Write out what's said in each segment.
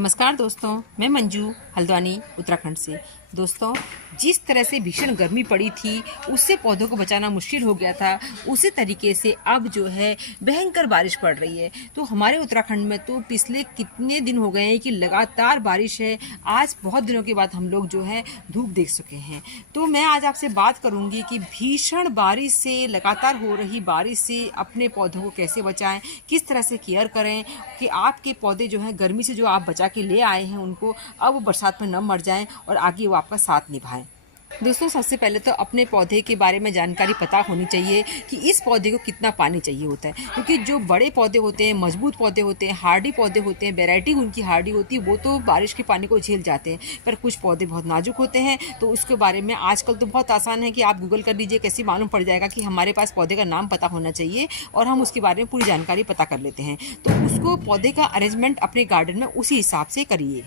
नमस्कार दोस्तों, मैं मंजू हल्द्वानी उत्तराखंड से। दोस्तों, जिस तरह से भीषण गर्मी पड़ी थी उससे पौधों को बचाना मुश्किल हो गया था, उसी तरीके से अब जो है भयंकर बारिश पड़ रही है। तो हमारे उत्तराखंड में तो पिछले कितने दिन हो गए हैं कि लगातार बारिश है। आज बहुत दिनों के बाद हम लोग जो है धूप देख सके हैं। तो मैं आज आपसे बात करूंगी कि भीषण बारिश से, लगातार हो रही बारिश से अपने पौधों को कैसे बचाएं, किस तरह से केयर करें कि आपके पौधे जो हैं गर्मी से जो आप बचा के ले आए हैं उनको अब वो बरसात में न मर जाएं और आगे वो आपका साथ निभाएं। दोस्तों, सबसे पहले तो अपने पौधे के बारे में जानकारी पता होनी चाहिए कि इस पौधे को कितना पानी चाहिए होता है, क्योंकि जो बड़े पौधे होते हैं, मजबूत पौधे होते हैं, हार्डी पौधे होते हैं, वैरायटी उनकी हार्डी होती है, वो तो बारिश के पानी को झेल जाते हैं। पर कुछ पौधे बहुत नाजुक होते हैं, तो उसके बारे में आजकल तो बहुत आसान है कि आप गूगल कर लीजिए, कैसे मालूम पड़ जाएगा कि हमारे पास पौधे का नाम पता होना चाहिए और हम उसके बारे में पूरी जानकारी पता कर लेते हैं। तो उसको पौधे का अरेंजमेंट अपने गार्डन में उसी हिसाब से करिए।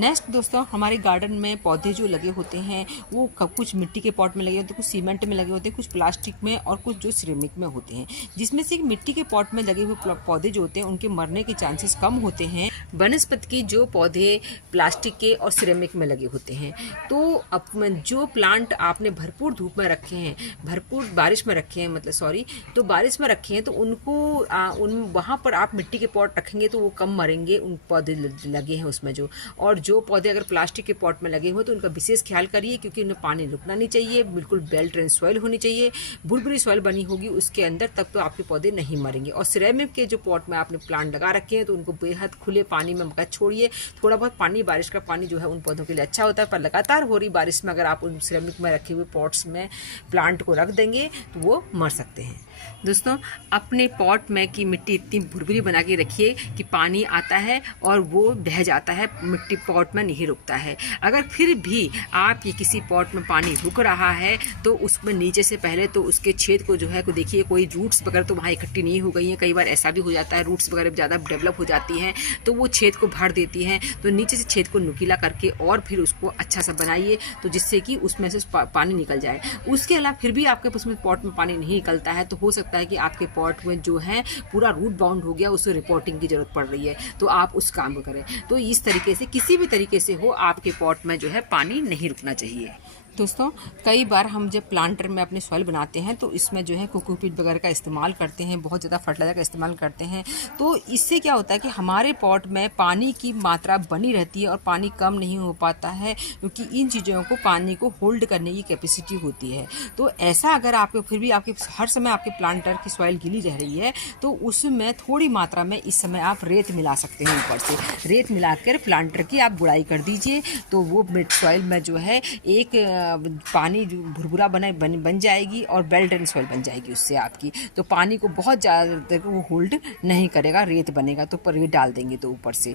नेक्स्ट दोस्तों, हमारे गार्डन में पौधे जो लगे होते हैं वो कुछ मिट्टी के पॉट में लगे होते हैं, कुछ सीमेंट में लगे होते हैं, कुछ प्लास्टिक में और कुछ जो सिरेमिक में होते हैं। जिसमें से मिट्टी के पॉट में लगे हुए पौधे जो होते हैं उनके मरने के चांसेस कम होते हैं बनस्पति के जो पौधे प्लास्टिक के और सिरेमिक में लगे होते हैं। तो अब जो प्लांट आपने भरपूर धूप में रखे हैं, भरपूर बारिश में रखे हैं, तो बारिश में रखे हैं, तो उनको वहाँ पर आप मिट्टी के पॉट रखेंगे तो वो कम मरेंगे, उन पौधे लगे हैं उसमें और जो पौधे अगर प्लास्टिक के पॉट में लगे हुए तो उनका विशेष ख्याल करिए, क्योंकि उन्हें पानी रुकना नहीं चाहिए, बिल्कुल वेल ड्रेन सॉइल होनी चाहिए। बुरबुरी सॉइल बनी होगी उसके अंदर, तब तो आपके पौधे नहीं मरेंगे। और सिरेमिक के जो पॉट में आपने प्लांट लगा रखे हैं तो उनको बेहद खुले पानी में मत छोड़िए। थोड़ा बहुत पानी, बारिश का पानी जो है उन पौधों के लिए अच्छा होता है, पर लगातार हो रही बारिश में अगर आप उन सिरेमिक में रखे हुए पॉट्स में प्लांट को रख देंगे तो वो मर सकते हैं। दोस्तों, अपने पॉट में की मिट्टी इतनी भुरभुरी बना के रखिए कि पानी आता है और वो बह जाता है, मिट्टी पॉट में नहीं रुकता है। अगर फिर भी आपके किसी पॉट में पानी रुक रहा है तो उसमें नीचे से पहले तो उसके छेद को जो है को देखिए, कोई रूट्स वगैरह तो वहाँ इकट्ठी नहीं हो गई हैं। कई बार ऐसा भी हो जाता है, रूट्स वगैरह ज़्यादा डेवलप हो जाती हैं तो वो छेद को भर देती हैं। तो नीचे से छेद को नुकीला करके और फिर उसको अच्छा सा बनाइए, तो जिससे कि उसमें से पानी निकल जाए। उसके अलावा फिर भी आपके उसमें पॉट में पानी नहीं निकलता है तो हो सकता है कि आपके पॉट में जो है पूरा रूट बाउंड हो गया, उसे रिपोर्टिंग की जरूरत पड़ रही है, तो आप उस काम को करें। तो इस तरीके से किसी भी तरीके से हो, आपके पॉट में जो है पानी नहीं रुकना चाहिए। दोस्तों, कई बार हम जब प्लांटर में अपने सॉइल बनाते हैं तो इसमें जो है कोकोपीट वगैरह का इस्तेमाल करते हैं, बहुत ज़्यादा फर्टिलाइजर का इस्तेमाल करते हैं। तो इससे क्या होता है कि हमारे पॉट में पानी की मात्रा बनी रहती है और पानी कम नहीं हो पाता है, क्योंकि इन चीज़ों को पानी को होल्ड करने की कैपेसिटी होती है। तो ऐसा अगर आपको फिर भी आपके हर समय आपके प्लांटर की सॉइल गीली रह रही है तो उसमें थोड़ी मात्रा में इस समय आप रेत मिला सकते हैं। ऊपर से रेत मिलाकर प्लांटर की आप गुड़ाई कर दीजिए, तो वो सॉइल में जो है एक पानी भुरभुरा बन जाएगी और वेल ड्रेन सॉइल बन जाएगी उससे आपकी। तो पानी को बहुत ज़्यादा देर वो होल्ड नहीं करेगा, रेत बनेगा तो रेत डाल देंगे तो ऊपर से।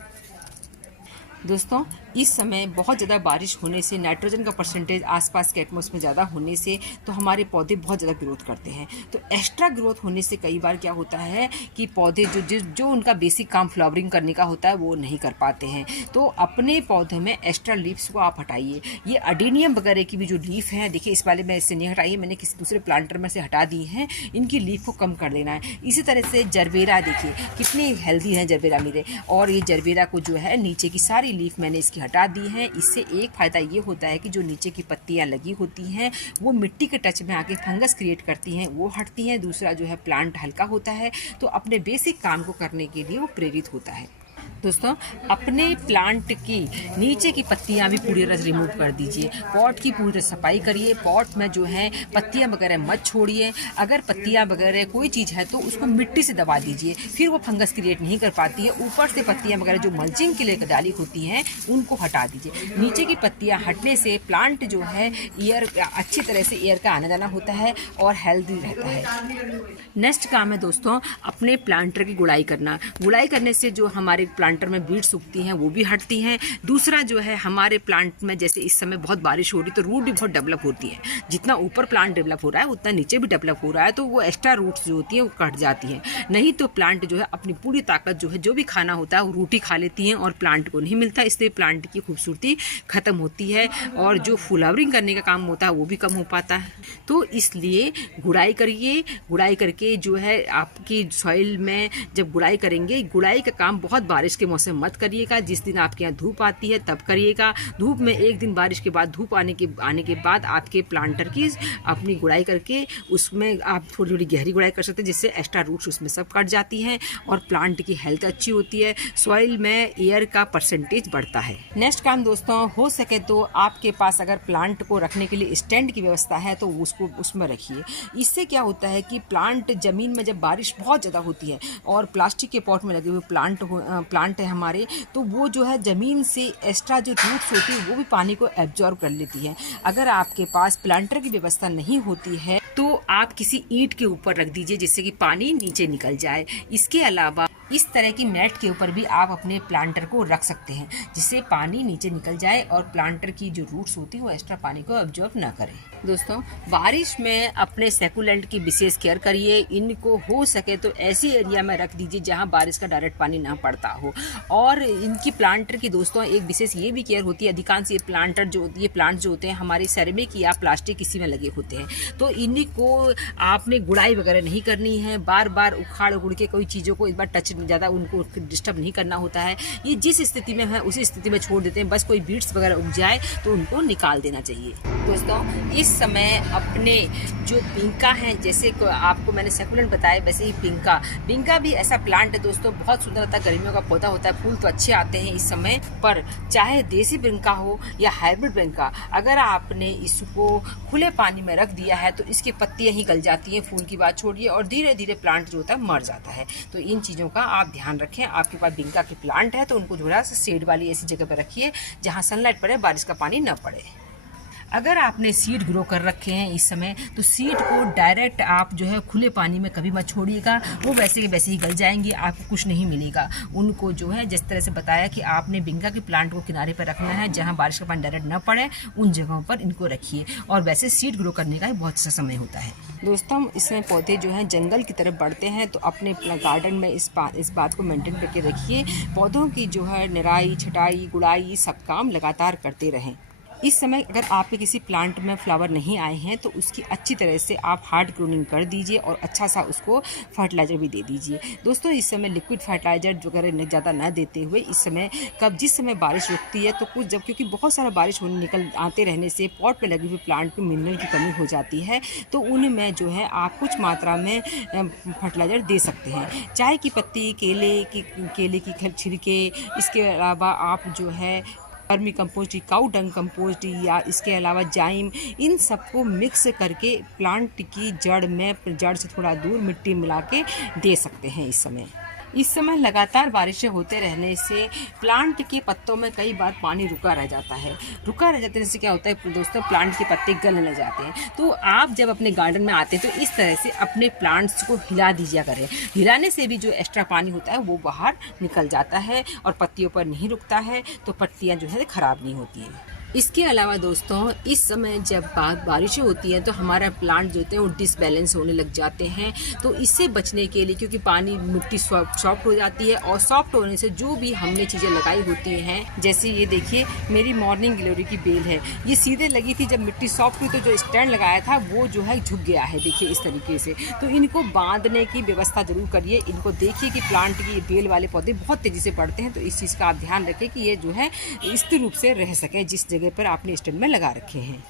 दोस्तों, इस समय बहुत ज़्यादा बारिश होने से, नाइट्रोजन का परसेंटेज आसपास के एटमॉस्फेयर में ज़्यादा होने से तो हमारे पौधे बहुत ज़्यादा ग्रोथ करते हैं। तो एक्स्ट्रा ग्रोथ होने से कई बार क्या होता है कि पौधे जो उनका बेसिक काम फ्लावरिंग करने का होता है वो नहीं कर पाते हैं। तो अपने पौधे में एक्स्ट्रा लीव्स को आप हटाइए। ये अडेनियम वगैरह की भी जो लीफ हैं, देखिए इस वाले में इससे नहीं हटाई है, मैंने किसी दूसरे प्लांटर में से हटा दी हैं। इनकी लीफ को कम कर देना है। इसी तरह से जरबेरा, देखिए कितनी हेल्दी है जरबेरा मेरे, और ये जरबेरा को जो है नीचे की सारी लीफ मैंने इसकी हटा दी है। इससे एक फ़ायदा ये होता है कि जो नीचे की पत्तियां लगी होती हैं वो मिट्टी के टच में आके फंगस क्रिएट करती हैं, वो हटती हैं। दूसरा जो है प्लांट हल्का होता है, तो अपने बेसिक काम को करने के लिए वो प्रेरित होता है। दोस्तों, अपने प्लांट की नीचे की पत्तियां भी पूरी तरह से रिमूव कर दीजिए। पॉट की पूरी तरह सफाई करिए। पॉट में जो है पत्तियां वगैरह मत छोड़िए। अगर पत्तियां वगैरह कोई चीज़ है तो उसको मिट्टी से दबा दीजिए, फिर वो फंगस क्रिएट नहीं कर पाती है। ऊपर से पत्तियां वगैरह जो मल्चिंग के लिए डाली होती हैं उनको हटा दीजिए। नीचे की पत्तियां हटने से प्लांट जो है अच्छी तरह से एयर का आना जाना होता है और हेल्दी रहता है। नेक्स्ट काम है दोस्तों, अपने प्लांटर की गुड़ाई करना। गुड़ाई करने से जो हमारे प्लांटर में बीड्स उगती हैं वो भी हटती हैं। दूसरा जो है, हमारे प्लांट में जैसे इस समय बहुत बारिश हो रही तो रूट भी बहुत डेवलप होती है। जितना ऊपर प्लांट डेवलप हो रहा है उतना नीचे भी डेवलप हो रहा है, तो वो एक्स्ट्रा रूट्स जो होती हैं वो कट जाती हैं। नहीं तो प्लांट जो है अपनी पूरी ताकत जो है, जो भी खाना होता है वो रूट ही खा लेती हैं और प्लांट को नहीं मिलता। इसलिए प्लांट की खूबसूरती खत्म होती है और जो फ्लावरिंग करने का काम होता है वो भी कम हो पाता है। तो इसलिए गुड़ाई करिए। गुड़ाई करके जो है आपकी सॉइल में जब गुड़ाई करेंगे, गुड़ाई का काम बहुत बारिश के मौसम मत करिएगा। जिस दिन आपके यहाँ धूप आती है तब करिएगा। धूप में एक दिन बारिश के बाद धूप आने के बाद आपके प्लांटर की अपनी गुड़ाई करके उसमें आप थोड़ी थोड़ी गहरी गुड़ाई कर सकते हैं, जिससे एक्स्ट्रा रूट्स उसमें सब कट जाती हैं और प्लांट की हेल्थ अच्छी होती है, सॉइल में एयर का परसेंटेज बढ़ता है। नेक्स्ट काम दोस्तों, हो सके तो आपके पास अगर प्लांट को रखने के लिए स्टैंड की व्यवस्था है तो उसको उसमें रखिए। इससे क्या होता है कि प्लांट ज़मीन में जब बारिश बहुत ज़्यादा होती है और प्लास्टिक के पॉट में लगे हुए प्लांट है हमारे, तो वो जो है ज़मीन से एक्स्ट्रा जो रूट्स होती है वो भी पानी को एब्जॉर्ब कर लेती है। अगर आपके पास प्लांटर की व्यवस्था नहीं होती है तो आप किसी ईंट के ऊपर रख दीजिए जिससे कि पानी नीचे निकल जाए। इसके अलावा इस तरह की मैट के ऊपर भी आप अपने प्लांटर को रख सकते हैं जिससे पानी नीचे निकल जाए और प्लांटर की जो रूट्स होती है वो एक्स्ट्रा पानी को एब्जॉर्ब ना करें। दोस्तों, बारिश में अपने सैकुलेंट की विशेष केयर करिए। इनको हो सके तो ऐसी एरिया में रख दीजिए जहां बारिश का डायरेक्ट पानी ना पड़ता हो। और इनकी प्लांटर की दोस्तों एक विशेष ये भी केयर होती है। अधिकांश ये प्लांट जो होते हैं हमारे सेरेमिक या प्लास्टिक किसी में लगे होते हैं, तो इनको आपने गुड़ाई वगैरह नहीं करनी है। बार बार उखाड़ उड़ के कोई चीज़ों को एक बार टच ज़्यादा उनको डिस्टर्ब नहीं करना होता है। ये जिस स्थिति में है उसी स्थिति में छोड़ देते हैं। बस कोई बीट्स वगैरह उग जाए तो उनको निकाल देना चाहिए। दोस्तों, इस समय अपने जो पिंका हैं, जैसे आपको मैंने सेकुलेंट बताया वैसे ही पिंका भी ऐसा प्लांट है दोस्तों, बहुत सुंदर होता है, गर्मियों का पौधा होता है, फूल तो अच्छे आते हैं इस समय पर। चाहे देसी पिंका हो या हाइब्रिड पिंका, अगर आपने इसको खुले पानी में रख दिया है तो इसकी पत्तियां ही गल जाती हैं, फूल की बात छोड़िए, और धीरे धीरे प्लांट जो होता है मर जाता है। तो इन चीज़ों का आप ध्यान रखें। आपके पास पिंका के प्लांट है तो उनको थोड़ा सा शेड वाली ऐसी जगह पर रखिए जहाँ सनलाइट पड़े, बारिश का पानी न पड़े। अगर आपने सीड ग्रो कर रखे हैं इस समय, तो सीड को डायरेक्ट आप जो है खुले पानी में कभी मत छोड़िएगा, वो वैसे के वैसे ही गल जाएंगी, आपको कुछ नहीं मिलेगा। उनको जो है जिस तरह से बताया कि आपने बिंगा के प्लांट को किनारे पर रखना है जहां बारिश का पानी डायरेक्ट न पड़े, उन जगहों पर इनको रखिए। और वैसे सीड ग्रो करने का बहुत सा समय होता है। दोस्तों, इसमें पौधे जो हैं जंगल की तरफ बढ़ते हैं, तो अपने गार्डन में इस बात को मेंटेन करके रखिए। पौधों की जो है निराई, छटाई, गुड़ाई सब काम लगातार करते रहें। इस समय अगर आपके किसी प्लांट में फ्लावर नहीं आए हैं तो उसकी अच्छी तरह से आप हार्ड ग्रोनिंग कर दीजिए और अच्छा सा उसको फर्टिलाइज़र भी दे दीजिए। दोस्तों, इस समय लिक्विड फर्टिलाइज़र वगैरह ज़्यादा ना देते हुए इस समय जिस समय बारिश रुकती है तो क्योंकि बहुत सारा बारिश आते रहने से पॉट में लगे हुए प्लांट में मिनरल की कमी हो जाती है, तो उनमें जो है आप कुछ मात्रा में फर्टिलाइज़र दे सकते हैं। चाय की पत्ती, केले की छिलके, इसके अलावा आप जो है वर्मी कंपोस्ट, काऊ डंग कंपोस्ट या इसके अलावा जाइम, इन सबको मिक्स करके प्लांट की जड़ से थोड़ा दूर मिट्टी मिला के दे सकते हैं। इस समय लगातार बारिशें होते रहने से प्लांट के पत्तों में कई बार पानी रुका रह जाता है। से क्या होता है दोस्तों, प्लांट के पत्ते गलने लग जाते हैं। तो आप जब अपने गार्डन में आते हैं तो इस तरह से अपने प्लांट्स को हिला दीजिए करें। हिलाने से भी जो एक्स्ट्रा पानी होता है वो बाहर निकल जाता है और पत्तियों पर नहीं रुकता है, तो पत्तियाँ जो है खराब नहीं होती हैं। इसके अलावा दोस्तों, इस समय जब बारिशें होती हैं तो हमारा प्लांट जो होते हैं वो डिसबैलेंस होने लग जाते हैं। तो इससे बचने के लिए, क्योंकि मिट्टी सॉफ्ट हो जाती है और सॉफ्ट होने से जो भी हमने चीज़ें लगाई होती हैं, जैसे ये देखिए मेरी मॉर्निंग ग्लोरी की बेल है, ये सीधे लगी थी, जब मिट्टी सॉफ्ट हुई तो जो स्टैंड लगाया था वो जो है झुक गया है, देखिए इस तरीके से। तो इनको बांधने की व्यवस्था जरूर करिए। इनको देखिए कि प्लांट की बेल वाले पौधे बहुत तेज़ी से बढ़ते हैं, तो इस चीज़ का आप ध्यान रखें कि ये जो है स्थिर रूप से रह सके जिस जगह पर आपने स्टैंड में लगा रखे हैं।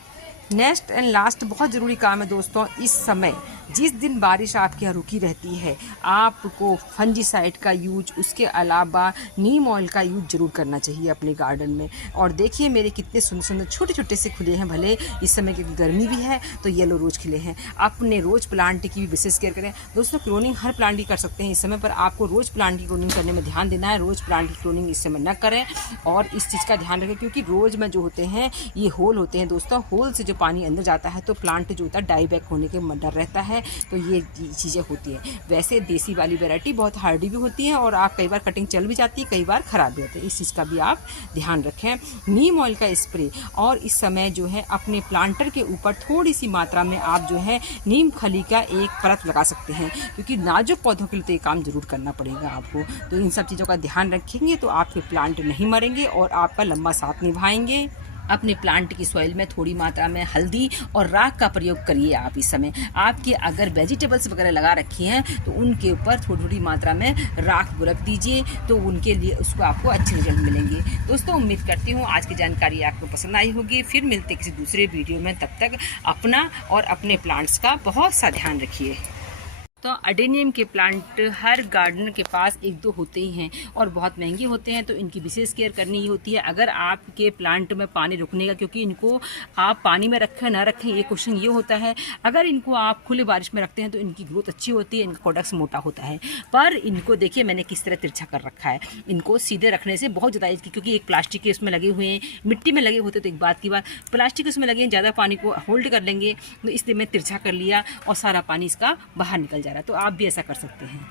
नेक्स्ट एंड लास्ट बहुत ज़रूरी काम है दोस्तों, इस समय जिस दिन बारिश आपके यहाँ रुकी रहती है, आपको फंजीसाइड का यूज, उसके अलावा नीम ऑयल का यूज जरूर करना चाहिए अपने गार्डन में। और देखिए मेरे कितने सुंदर सुंदर छोटे छोटे से खुले हैं, भले इस समय की गर्मी भी है तो येलो रोज खिले हैं। अपने रोज प्लांट की भी विशेष केयर करें दोस्तों। क्लोनिंग हर प्लांट की कर सकते हैं इस समय, पर आपको रोज प्लांट की क्लोनिंग करने में ध्यान देना है। रोज प्लांट की क्लोनिंग इस समय न करें और इस चीज़ का ध्यान रखें, क्योंकि रोज में जो होते हैं ये होल होते हैं दोस्तों। होल से जो पानी अंदर जाता है तो प्लांट जो होता है डाई बैक होने के डर रहता है, तो ये चीज़ें होती हैं। वैसे देसी वाली वैरायटी बहुत हार्डी भी होती है और आप कई बार कटिंग चल भी जाती है, कई बार ख़राब भी होती है। इस चीज़ का भी आप ध्यान रखें। नीम ऑयल का स्प्रे, और इस समय जो है अपने प्लांटर के ऊपर थोड़ी सी मात्रा में आप जो है नीम खली का एक परत लगा सकते हैं, क्योंकि नाजुक पौधों के लिए तो ये काम जरूर करना पड़ेगा आपको। तो इन सब चीज़ों का ध्यान रखेंगे तो आपके प्लांट नहीं मरेंगे और आपका लंबा साथ निभाएंगे। अपने प्लांट की सॉइल में थोड़ी मात्रा में हल्दी और राख का प्रयोग करिए। आप इस समय आपके अगर वेजिटेबल्स वगैरह लगा रखी हैं तो उनके ऊपर थोड़ी थोड़ी मात्रा में राख बुरक दीजिए, तो उनके लिए उसको आपको अच्छे रिजल्ट मिलेंगे। दोस्तों उम्मीद करती हूँ आज की जानकारी आपको पसंद आई होगी। फिर मिलते किसी दूसरे वीडियो में, तब तक अपना और अपने प्लांट्स का बहुत सा ध्यान रखिए। तो अडेनियम के प्लांट हर गार्डनर के पास एक दो होते ही हैं और बहुत महंगे होते हैं, तो इनकी विशेष केयर करनी ही होती है। अगर आपके प्लांट में पानी रुकने का, क्योंकि इनको आप पानी में रखें ना रखें ये क्वेश्चन ये होता है। अगर इनको आप खुले बारिश में रखते हैं तो इनकी ग्रोथ अच्छी होती है, इनका प्रोडक्ट्स मोटा होता है। पर इनको देखिए मैंने किस तरह तिरछा कर रखा है। इनको सीधे रखने से बहुत ज़्यादा, क्योंकि एक प्लास्टिक के उसमें लगे हुए हैं, मिट्टी में लगे होते तो एक बात की बात, प्लास्टिक उसमें लगे हैं, ज़्यादा पानी को होल्ड कर लेंगे, तो इसलिए मैं तिरछा कर लिया और सारा पानी इसका बाहर निकल जा रहा है। तो आप भी ऐसा कर सकते हैं।